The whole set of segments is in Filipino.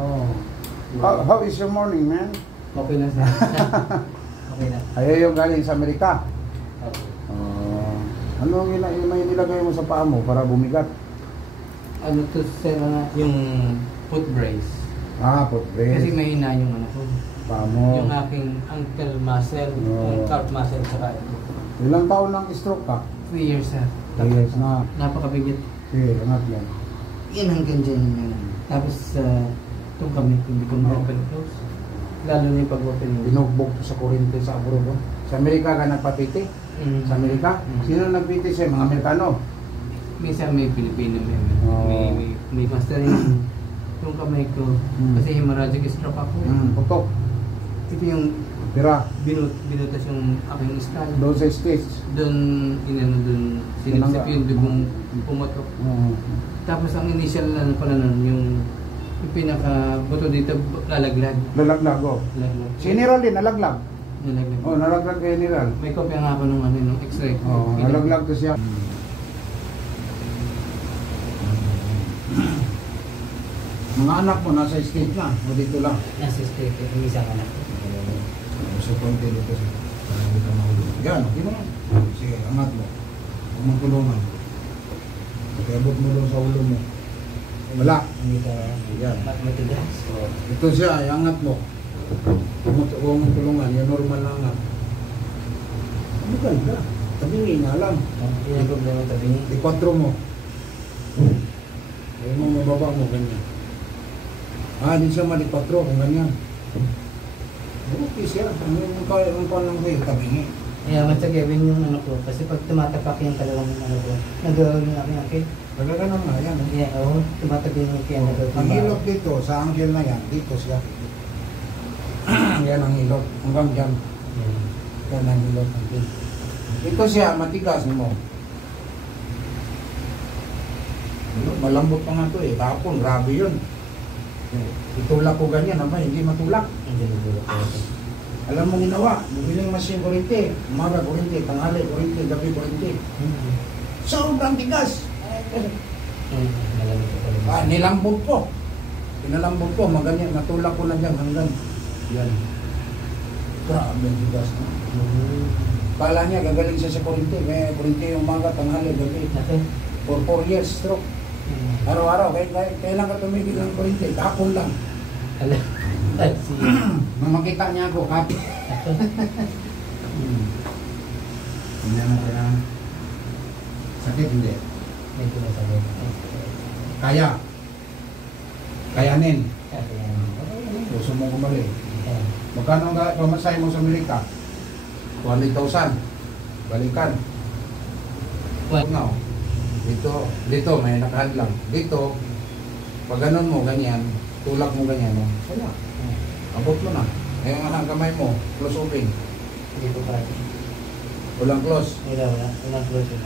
Oh. How is your morning, man? Okay na sir. Okay na. Ayaw yung galing sa Amerika. Okay. Ano ang may nilagay mo sa paa mo para bumigat? Ano to sir, yung foot brace. Foot brace. Kasi mahina yung ano ko. Paa mo. Yung aking ankle muscle, yung calf muscle saka ito. Ilang taon lang stroke ka? 3 years sir. 3 years na. Napakabigat. Sige, angat yan. Yan hanggang dyan yun. Tapos itong kami, hindi ko ma-open close. Lalo na yung pag-open. Binugbog to sa kurente sa abroad. Sa Amerika ka nagpapiti? Sa Amerika? Sino nagpiti siya? Mga Amerikano? Minsan may Pilipino, may master yung kamay ko. Kasi hemorrhagic stroke ako. Putok. Ito yung Pira. binutas yung aking skull. Doon sa stage. Doon, sinipsip yung bigong pumatok. Tapos ang initial na pala nun, yung pinaka-buto dito, lalaglag. Lalaglag, oh. Lalaglag. Si General din, nalaglag. Nalaglag. Oh, nalaglag kay General. May kopya nga ako nung x-ray. Oh, nalaglag to siya. Mga anak mo nasa stage na, o dito lang. Nasa state, yung isang anak. So, konti dito siya. Para hindi ka mahulog. Yan, di mo. Sige, angat mo. Huwag mong tulungan. Pagkabot mo doon sa ulo mo. Wala. Hindi ka Yan. matigas. Ito siya, iangat mo. Huwag mong tulungan, yung normal na angat. Bukan ka. Tabingi nga lang. Hindi na problema tabingi. Di 4 mo. Huwag mo mababa mo, ganyan. Di siya mali 4 kung ganyan. Okay siya. Ang kaya lang sa'yo, tabingi. Kaya matsagawin yung ano ko. Kasi pag tumatapak yung kalawang ano ko, nagawin yung aking akit. Pagkaganon nga yan. Yeah, oo. Tumatagin yung kaya nagawin. Ang hilot dito, sa angle na yan, dito siya. Yan ang hilot. Hanggang dyan. Yan ang hilot. Ito siya, matigas mo. Malambot pa nga ito eh. Tapon, grabe yun. Itulak ko ganyan, naman, hindi matulak. Hindi natulak ko. Alam mo ginawa, bumiling machine kurente. Umaga kurente, tanghali kurente, gabi kurente. Sobrang tigas. Nilambot ko. Pinalambot ko, maganyan, natulak ko na dyan hanggang yan. Grabe ang tigas. Kala niya, gagaling siya sa kurente. Kaya kurente yung umaga, tanghali, gabi. For 4 years stroke. Araw-araw, kailan ka tumigil ng kurente? Tapon lang. Nung makita niya ako, kapit. Hindi natin ang sakit, hindi. Medyo masakit. Kaya. Kayanin. Gusto mo kumali. Magkano ang pamasay mo sa Amerika? 20,000. Balikan. What? No. Dito may nakahadlang. Dito, pag ganun mo, ganyan, tulak mo ganyan, no? Wala. Abot mo na. Ngayon nga ang kamay mo, close open. Hindi ko pa. Walang close. Wala. Walang close yun.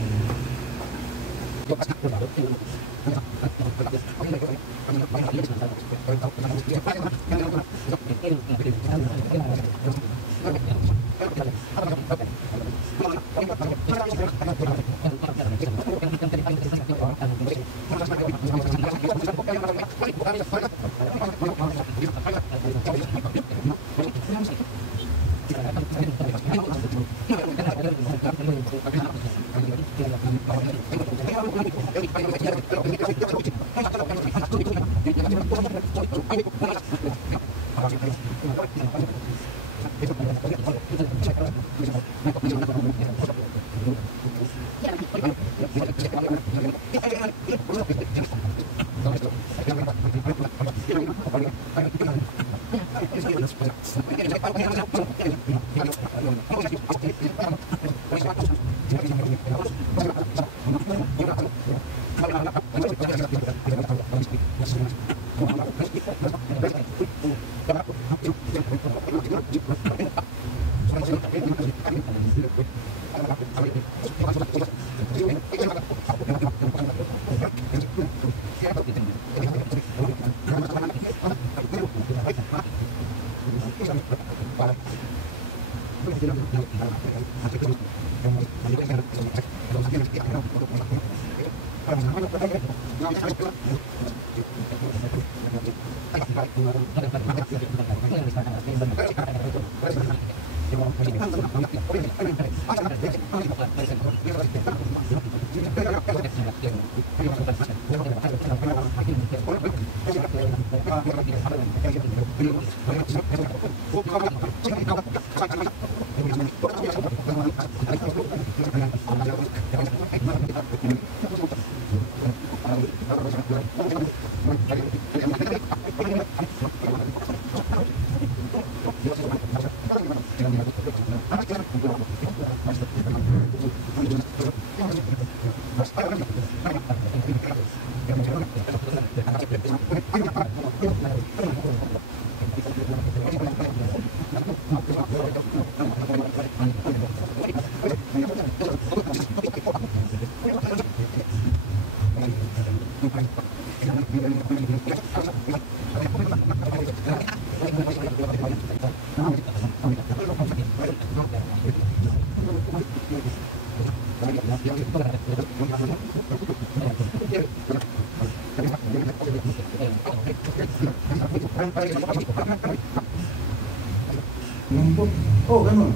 Lambot. Oh, ganun.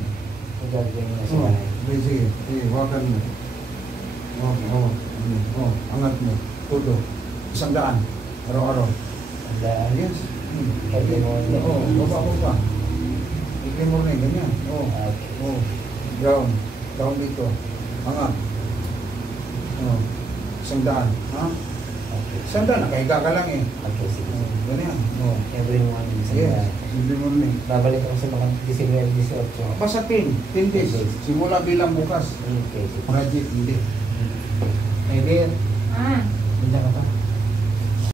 Gagawin na Oh, sige. Hawakan mo. Angat mo. Todo. 100. Araw-araw. Yes. Baba. Iklim mo na ganyan. Down. Down dito. Angat. 100. Ha? 100. Nakahiga ka lang eh. Ganyan. Every morning. Yes. Hindi mo na eh. Babalik ako sa mga December 18. Basta 10 days. Simula bilang bukas. Okay. Project, hindi. Hey, dear. Ah. Nandiyan ka pa.